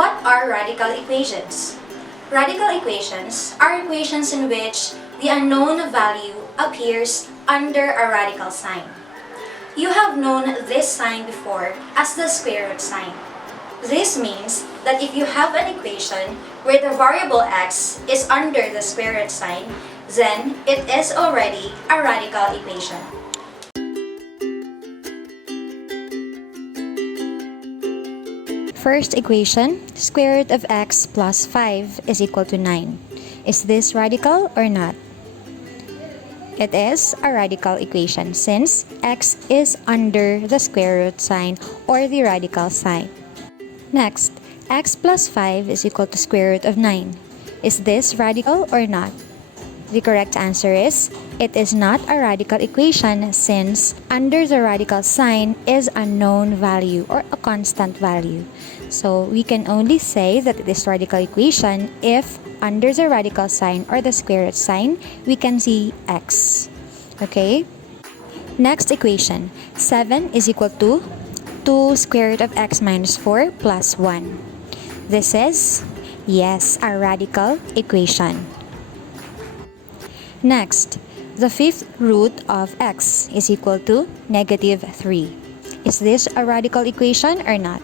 What are radical equations? Radical equations are equations in which the unknown value appears under a radical sign. You have known this sign before as the square root sign. This means that if you have an equation where the variable x is under the square root sign, then it is already a radical equation. First equation, square root of x plus 5 is equal to 9. Is this radical or not? It is a radical equation since x is under the square root sign or the radical sign. Next, x plus 5 is equal to square root of 9. Is this radical or not? The correct answer is, it is not a radical equation since under the radical sign is a known value or a constant value. So we can only say that it is a radical equation if under the radical sign or the square root sign, we can see x. Okay? Next equation, 7 is equal to 2 square root of x minus 4 plus 1. This is, yes, a radical equation. Next, the fifth root of x is equal to negative 3. Is this a radical equation or not?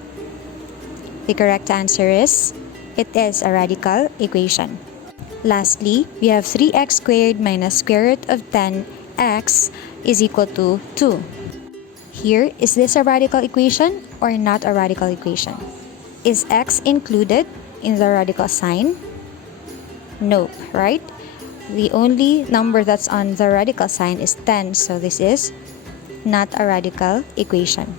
The correct answer is, it is a radical equation. Lastly, we have 3x squared minus square root of 10x is equal to 2. Here, is this a radical equation or not a radical equation? Is x included in the radical sign? Nope, right? The only number that's on the radical sign is 10, so this is not a radical equation.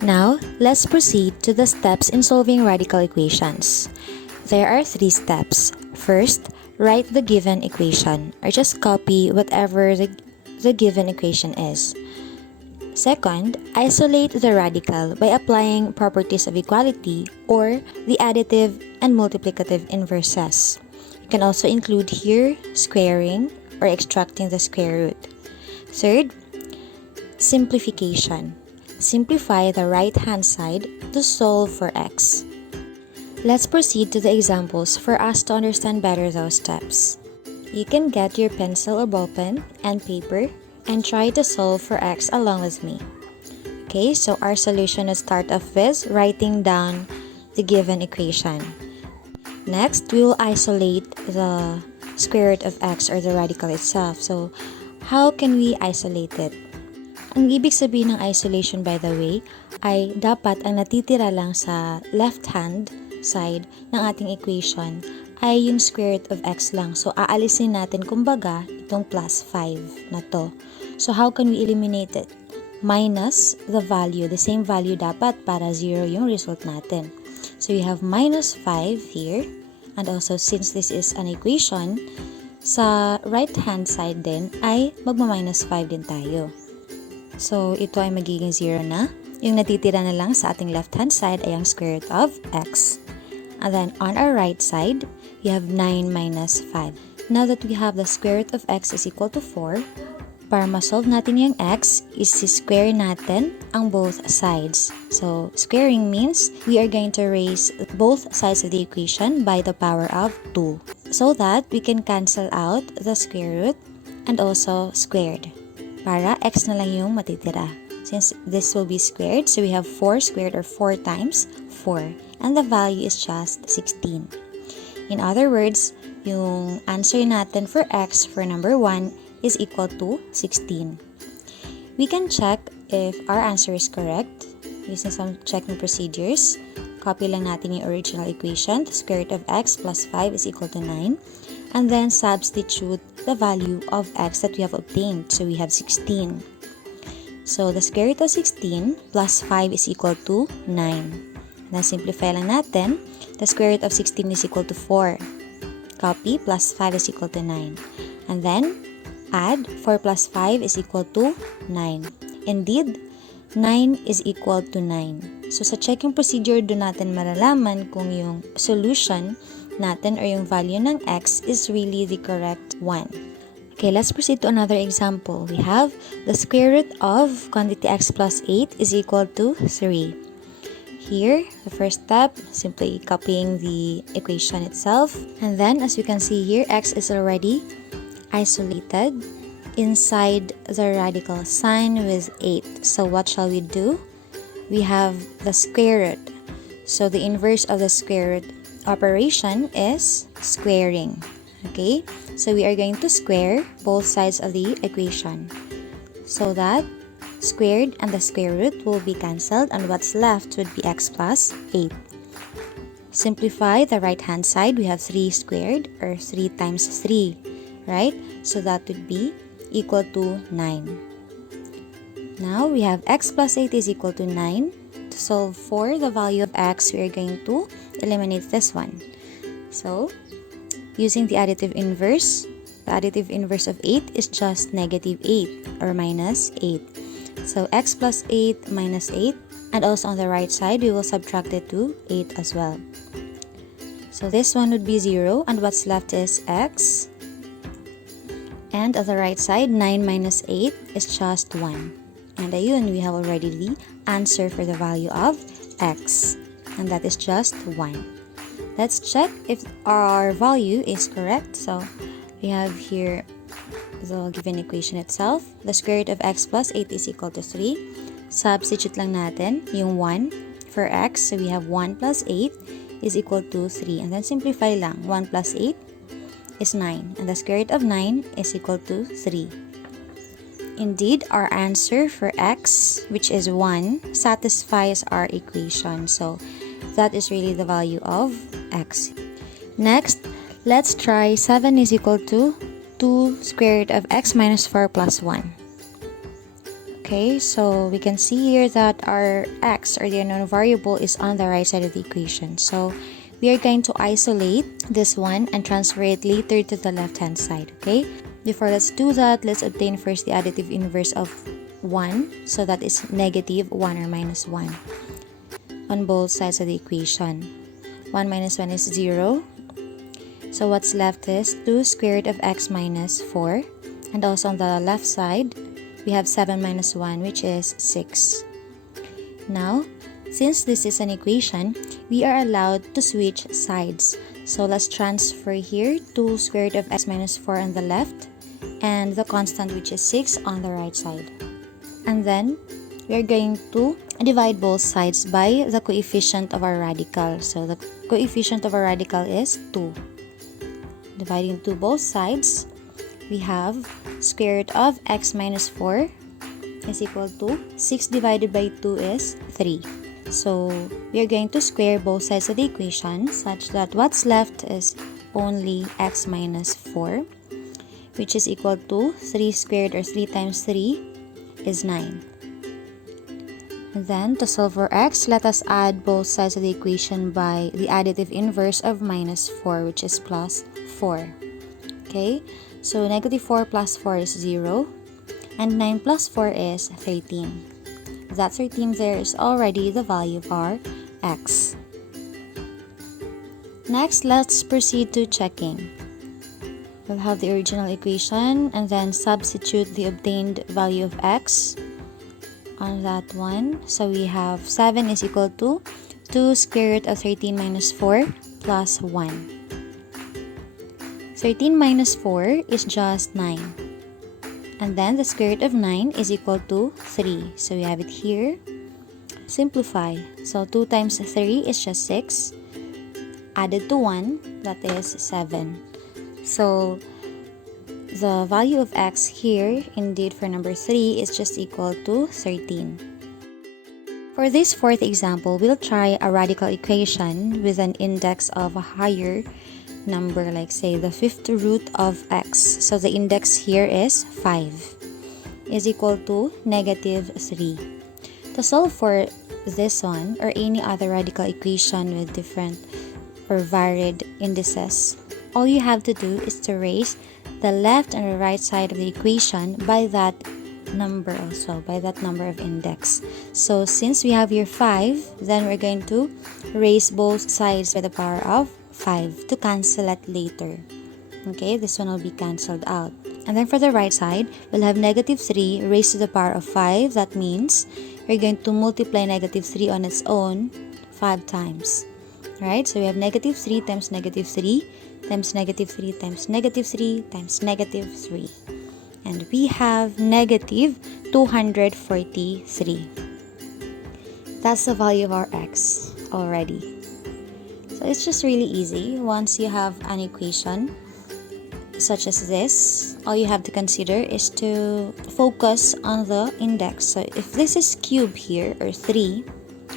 Now, let's proceed to the steps in solving radical equations. There are 3 steps. First, write the given equation, or just copy whatever the given equation is. Second, isolate the radical by applying properties of equality or the additive and multiplicative inverses. You can also include here squaring or extracting the square root. Third, simplification. Simplify the right-hand side to solve for x. Let's proceed to the examples for us to understand better those steps. You can get your pencil or ballpen and paper and try to solve for x along with me. Okay, so our solution will start off with writing down the given equation. Next, we will isolate the square root of x or the radical itself. So, how can we isolate it? Ang ibig sabihin ng isolation, by the way, ay dapat ang natitira lang sa left-hand side ng ating equation ay yung square root of x lang. So, aalisin natin kumbaga itong plus 5 na to. So, how can we eliminate it? Minus the value. The same value dapat para 0 yung result natin. So, we have minus 5 here. And also, since this is an equation, sa right-hand side din ay magma-minus 5 din tayo. So, ito ay magiging 0 na. Yung natitira na lang sa ating left-hand side ay ang square root of x. And then, on our right side, we have 9 minus 5. Now that we have the square root of x is equal to 4, para ma-solve natin yung x, is-square natin ang both sides. So, squaring means we are going to raise both sides of the equation by the power of 2. So that we can cancel out the square root and also squared. Para x na lang yung matitira. Since this will be squared, so we have 4 squared or 4 times 4. And the value is just 16. In other words, yung answer natin for x for number 1 is equal to 16. We can check if our answer is correct using some checking procedures. Copy lang natin yung original equation. The square root of x plus 5 is equal to 9. And then substitute the value of x that we have obtained. So we have 16. So the square root of 16 plus 5 is equal to 9. Now simplify lang natin. The square root of 16 is equal to 4. Copy, plus 5 is equal to 9. And then, add 4 plus 5 is equal to 9. Indeed, 9 is equal to 9. So, sa checking procedure, doon natin malalaman kung yung solution natin or yung value ng x is really the correct one. Okay, let's proceed to another example. We have the square root of quantity x plus 8 is equal to 3. Here, the first step, simply copying the equation itself. And then, as you can see here, x is already isolated inside the radical sign with 8. So what shall we do? We have the square root. So the inverse of the square root operation is squaring. Okay, so we are going to square both sides of the equation so that squared and the square root will be cancelled, and what's left would be x plus 8. Simplify the right hand side. We have 3 squared, or 3 times 3, right? So that would be equal to 9. Now we have x plus 8 is equal to 9. To solve for the value of x, we are going to eliminate this one. So using the additive inverse of 8 is just negative 8 or minus 8. So x plus 8 minus 8, and also on the right side we will subtract it to 8 as well. So this one would be 0, and what's left is x. And on the right side, 9 minus 8 is just 1. And ayun, we have already the answer for the value of x, and that is just 1. Let's check if our value is correct. So we have here the given equation itself. The square root of x plus 8 is equal to 3. Substitute lang natin yung 1 for x. So we have 1 plus 8 is equal to 3. And then simplify lang. 1 plus 8 is 9. And the square root of 9 is equal to 3. Indeed, our answer for x, which is 1, satisfies our equation. So that is really the value of x. Next, let's try 7 is equal to 2 square root of x minus 4 plus 1. Okay, so we can see here that our x, or the unknown variable, is on the right side of the equation. So we are going to isolate this one and transfer it later to the left hand side. Okay, before let's do that, let's obtain first the additive inverse of 1. So that is negative 1 or minus 1 on both sides of the equation. 1 minus 1 is 0. So what's left is 2 square root of x minus 4. And also on the left side, we have 7 minus 1, which is 6. Now, since this is an equation, we are allowed to switch sides. So let's transfer here 2 square root of x minus 4 on the left, and the constant, which is 6, on the right side. And then we are going to divide both sides by the coefficient of our radical. So the coefficient of our radical is 2. Dividing to both sides, we have square root of x minus 4 is equal to 6 divided by 2 is 3. So we are going to square both sides of the equation such that what's left is only x minus 4, which is equal to 3 squared, or 3 times 3 is 9. Then, to solve for x, let us add both sides of the equation by the additive inverse of minus 4, which is plus 4. Okay, so negative 4 plus 4 is 0, and 9 plus 4 is 13. That 13 there is already the value of our x. Next, let's proceed to checking. We'll have the original equation and then substitute the obtained value of x on that one. So we have 7 is equal to 2 square root of 13 minus 4 plus 1. 13 minus 4 is just 9. And then the square root of 9 is equal to 3. So we have it here. Simplify. So 2 times 3 is just 6. Added to 1, that is 7. So the value of x here, indeed for number 3, is just equal to 13. For this fourth example, we'll try a radical equation with an index of a higher number, like say the fifth root of x. So the index here is 5, is equal to negative 3. To solve for this one or any other radical equation with different or varied indices, all you have to do is to raise the left and the right side of the equation by that number also, by that number of index. So since we have here 5, then we're going to raise both sides by the power of 5 to cancel it later. Okay, this one will be cancelled out. And then for the right side, we'll have negative 3 raised to the power of 5. That means we're going to multiply negative 3 on its own 5 times. Right? So we have negative 3 times negative 3 times negative 3 times negative 3 times negative 3. And we have negative 243. That's the value of our x already. So it's just really easy. Once you have an equation such as this, all you have to consider is to focus on the index. So if this is cube here, or 3,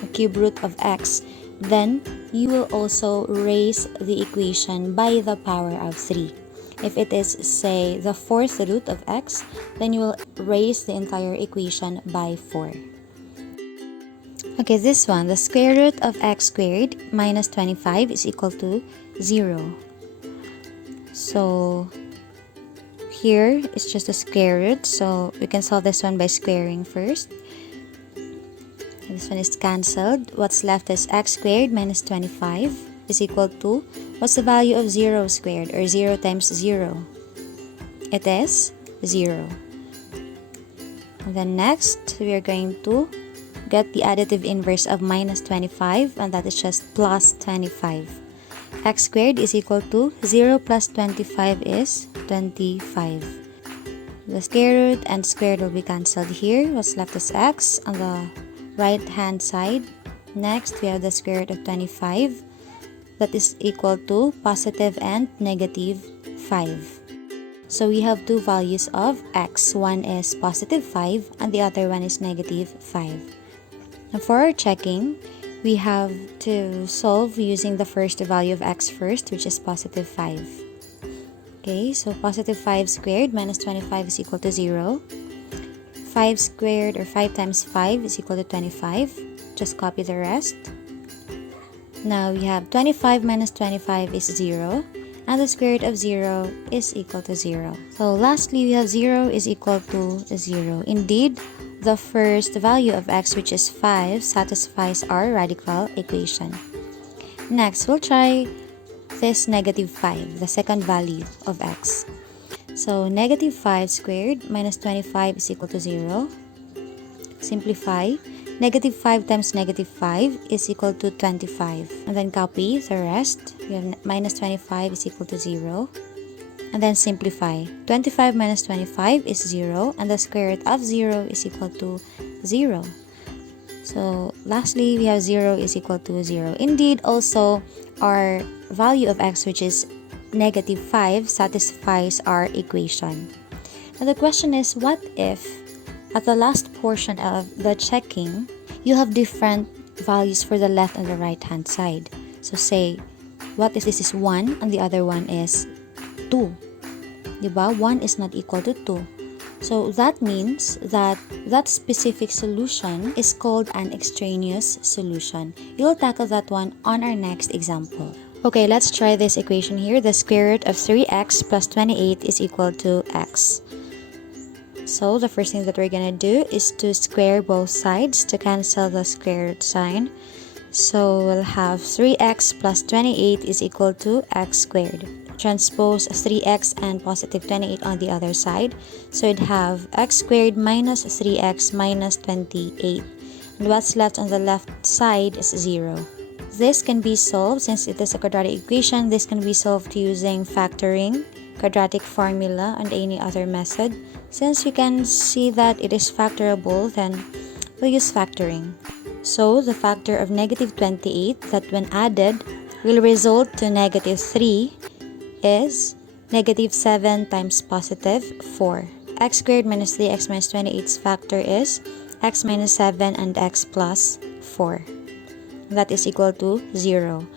a cube root of x, then you will also raise the equation by the power of 3. If it is, say, the fourth root of x, then you will raise the entire equation by 4. Okay, this one, the square root of x squared minus 25 is equal to 0. So here it's just a square root, so we can solve this one by squaring first. This one is cancelled. What's left is x squared minus 25 is equal to, what's the value of 0 squared, or 0 times 0? It is 0. And then next, we are going to get the additive inverse of minus 25, and that is just plus 25. X squared is equal to 0 plus 25 is 25. The square root and squared will be cancelled here. What's left is x on the right hand side. Next, we have the square root of 25. That is equal to positive and negative 5. So we have two values of x. One is positive 5 and the other one is negative 5. Now for our checking, we have to solve using the first value of x first, which is positive 5. Okay, so positive 5 squared minus 25 is equal to 0. 5 squared, or 5 times 5, is equal to 25. Just copy the rest. Now we have 25 minus 25 is 0. And the square root of 0 is equal to 0. So lastly, we have 0 is equal to 0. Indeed, the first value of x, which is 5, satisfies our radical equation. Next, we'll try this negative 5, the second value of x. So negative 5 squared minus 25 is equal to 0. Simplify. Negative 5 times negative 5 is equal to 25. And then copy the rest. We have minus 25 is equal to 0. And then simplify. 25 minus 25 is 0. And the square root of 0 is equal to 0. So lastly, we have 0 is equal to 0. Indeed, also our value of x, which is negative 5, satisfies our equation. Now the question is, what if at the last portion of the checking, you have different values for the left and the right hand side? So say, what if this is 1 and the other one is 2? Diba? 1 is not equal to 2. So that means that that specific solution is called an extraneous solution. We'll tackle that one on our next example. Okay, let's try this equation here. The square root of 3x plus 28 is equal to x. So the first thing that we're gonna do is to square both sides to cancel the square root sign. So we'll have 3x plus 28 is equal to x squared. Transpose 3x and positive 28 on the other side. So you'd have x squared minus 3x minus 28. And what's left on the left side is 0. This can be solved, since it is a quadratic equation, this can be solved using factoring, quadratic formula, and any other method. Since you can see that it is factorable, then we'll use factoring. So the factor of negative 28 that when added will result to negative 3 is negative 7 times positive 4. X squared minus 3x minus 28's factor is x minus 7 and x plus 4. That is equal to 0.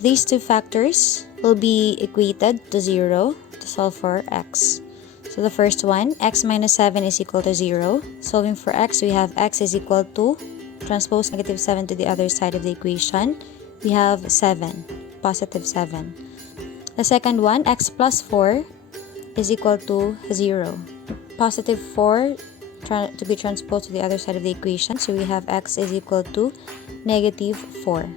These two factors will be equated to 0 to solve for x. So the first one, x minus 7 is equal to 0. Solving for x, we have x is equal to, transpose negative 7 to the other side of the equation, we have 7, positive 7. The second one, x plus 4 is equal to 0. Positive 4 to be transposed to the other side of the equation, so we have x is equal to negative 4.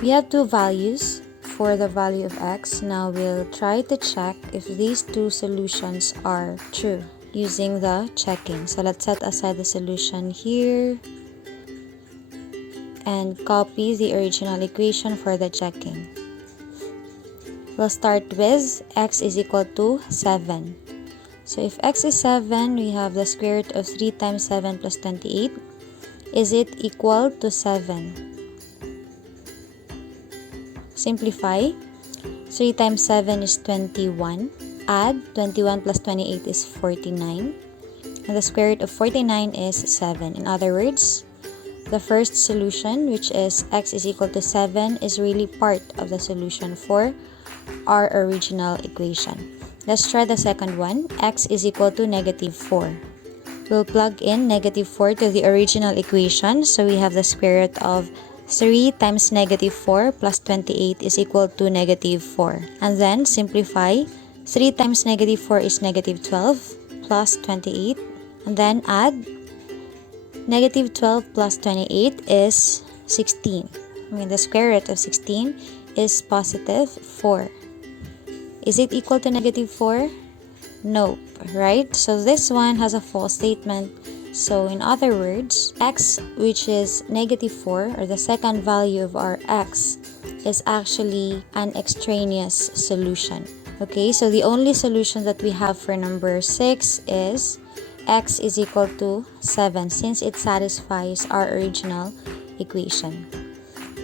We have two values for the value of x. Now we'll try to check if these two solutions are true using the checking. So let's set aside the solution here and copy the original equation for the checking. We'll start with x is equal to 7. So if x is 7, we have the square root of 3 times 7 plus 28. Is it equal to 7? Simplify. 3 times 7 is 21. Add 21 plus 28 is 49. And the square root of 49 is 7. In other words, the first solution, which is x is equal to 7, is really part of the solution for our original equation. Let's try the second one. X is equal to negative 4. We'll plug in negative 4 to the original equation. So we have the square root of 3 times negative 4 plus 28 is equal to negative 4. And then simplify. 3 times negative 4 is negative 12 plus 28. And then add. Negative 12 plus 28 is 16. The square root of 16 is positive 4. Is it equal to negative 4? Nope, right? So this one has a false statement. So in other words, x, which is negative 4, or the second value of our x, is actually an extraneous solution. Okay, so the only solution that we have for number 6 is x is equal to 7, since it satisfies our original equation.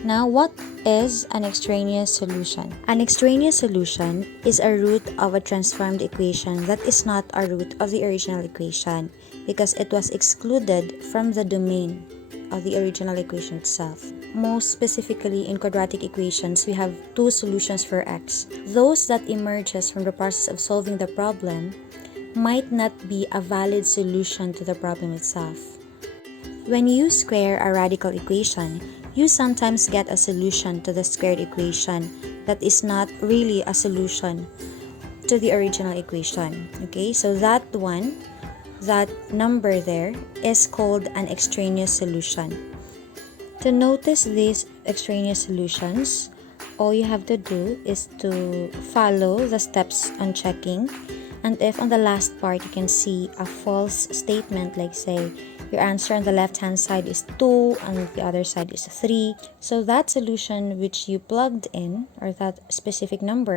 Now, what is an extraneous solution? An extraneous solution is a root of a transformed equation that is not a root of the original equation because it was excluded from the domain of the original equation itself. Most specifically, in quadratic equations, we have two solutions for x. Those that emerges from the process of solving the problem might not be a valid solution to the problem itself. When you square a radical equation, you sometimes get a solution to the squared equation that is not really a solution to the original equation. Okay, so that number there is called an extraneous solution. To notice these extraneous solutions, all you have to do is to follow the steps on checking. And if on the last part you can see a false statement, like say your answer on the left hand side is 2 and the other side is 3, so that solution which you plugged in, or that specific number,